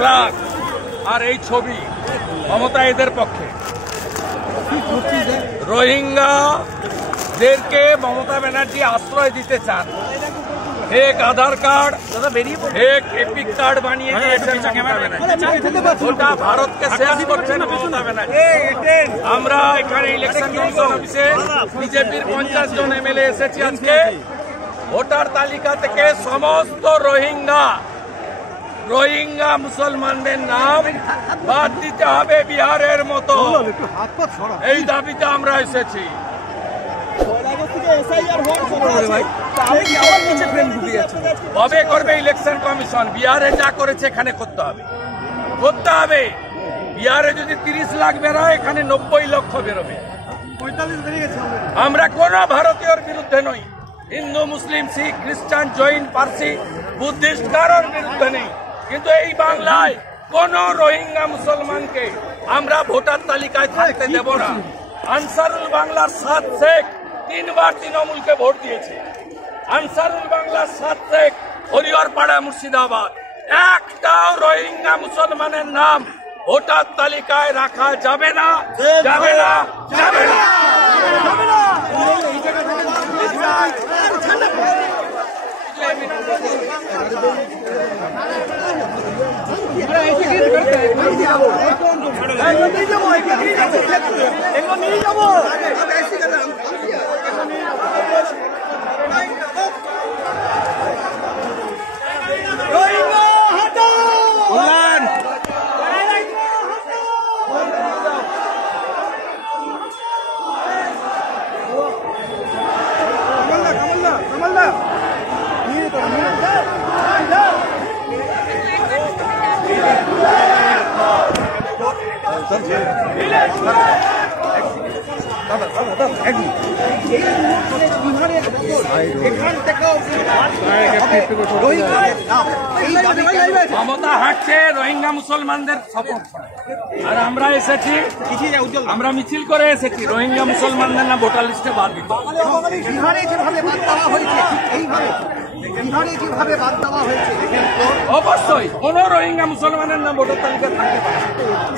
Flag আর এই ছবি মমতা এদের পক্ষে। রোহিঙ্গাদেরকে মমতা ব্যানার্জি আশ্রয় দিতে চান, এক আধার কার্ড, এক এপিক কার্ড বানিয়ে দিয়েছেন মমতা ব্যানার্জি। গোটা ভারতকে শেষ করছেন মমতা ব্যানার্জি। আমরা এখানে ইলেকশন কমিশন অফিসে বিজেপির 50 জন এমএলএ এসেছি আজকে। ভোটার তালিকা থেকে সমস্ত রোহিঙ্গা মুসলমানদের নাম বাদ দিতে হবে বিহারের মতো, এই দাবিতে আমরা এসেছি। কবে করবে ইলেকশন কমিশন? বিহারে যা করেছে এখানে করতে হবে। বিহারে যদি 30 লাখ বেরোয়, এখানে 90 লক্ষ বেরোবে। আমরা কোন ভারতীয়র বিরুদ্ধে নই, হিন্দু, মুসলিম, শিখ, খ্রিস্টান, জৈন, পার্সি, বুদ্ধিস্ট কারোর বিরুদ্ধে নেই, কিন্তু এই বাংলায় কোন রোহিঙ্গা মুসলমানকে আমরা ভোটার তালিকায় থাকতে দেব না। আনসারুল বাংলার 7 শেখ 3 বার তৃণমূলকে ভোট দিয়েছে। আনসারুল বাংলার 7 শেখ হরিহরপাড়া, মুর্শিদাবাদ, একটাও রোহিঙ্গা মুসলমানের নাম ভোটার তালিকায় রাখা যাবে না। মমতা হাঁটছে রোহিঙ্গা মুসলমানদের সাপোর্ট করে, আর আমরা এসেছি, আমরা মিছিল করে এসেছি রোহিঙ্গা মুসলমানদের না ভোটার লিস্টে বাদ দিতে। অবশ্যই কোন রোহিঙ্গা মুসলমানের নাম ভোটার তালিকায় থাকতে পারে।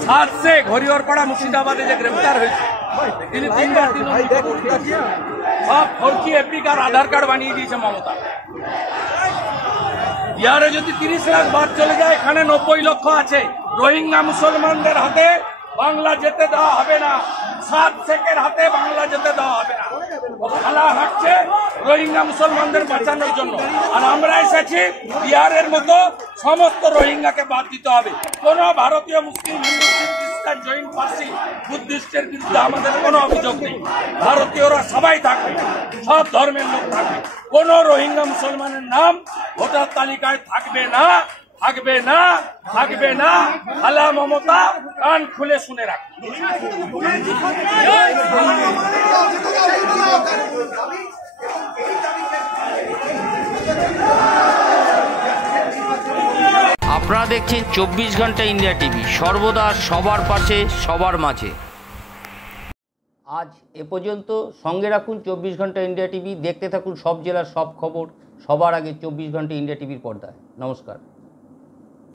7 শেখ হরিহরপাড়া, মুর্শিদাবাদে যে গ্রেফতার হয়েছে, তিনি 3 বার সব ফর্কি এপিক আর আধার কার্ড বানিয়ে দিয়েছে মমতা। বিহারে যদি 30 লাখ বাদ চলে যায়, এখানে 90 লক্ষ আছে। রোহিঙ্গা মুসলমানদের হাতে বাংলা যেতে দেওয়া হবে না, 7 শেখের হাতে বাংলা যেতে দেওয়া হবে না। খেলা হাঁটছে রোহিঙ্গা মুসলমানদের বাঁচানোর জন্য, আর আমরা এসেছি বিহারের মতো সমস্ত রোহিঙ্গাকে বাদ দিতে হবে। কোন ভারতীয় মুসলিম, হিন্দু, খ্রিস্টান, জৈন, পার্সি, বুদ্ধিস্টের বিরুদ্ধে আমাদের কোনো অভিযোগ নেই। ভারতীয়রা সবাই থাকবে, সব ধর্মের লোক থাকবে। কোন রোহিঙ্গা মুসলমানের নাম ভোটার তালিকায় থাকবে না। খালা মমতা কান খুলে শুনে রাখ। আপনারা দেখছেন 24 ঘন্টা ইন্ডিয়া টিভি, সর্বদা সবার পাশে, সবার মাঝে। আজ এ পর্যন্ত। সঙ্গে রাখুন 24 ঘন্টা ইন্ডিয়া টিভি, দেখতে থাকুন সব জেলার সব খবর সবার আগে 24 ঘন্টা ইন্ডিয়া টিভির পর্দায়। নমস্কার।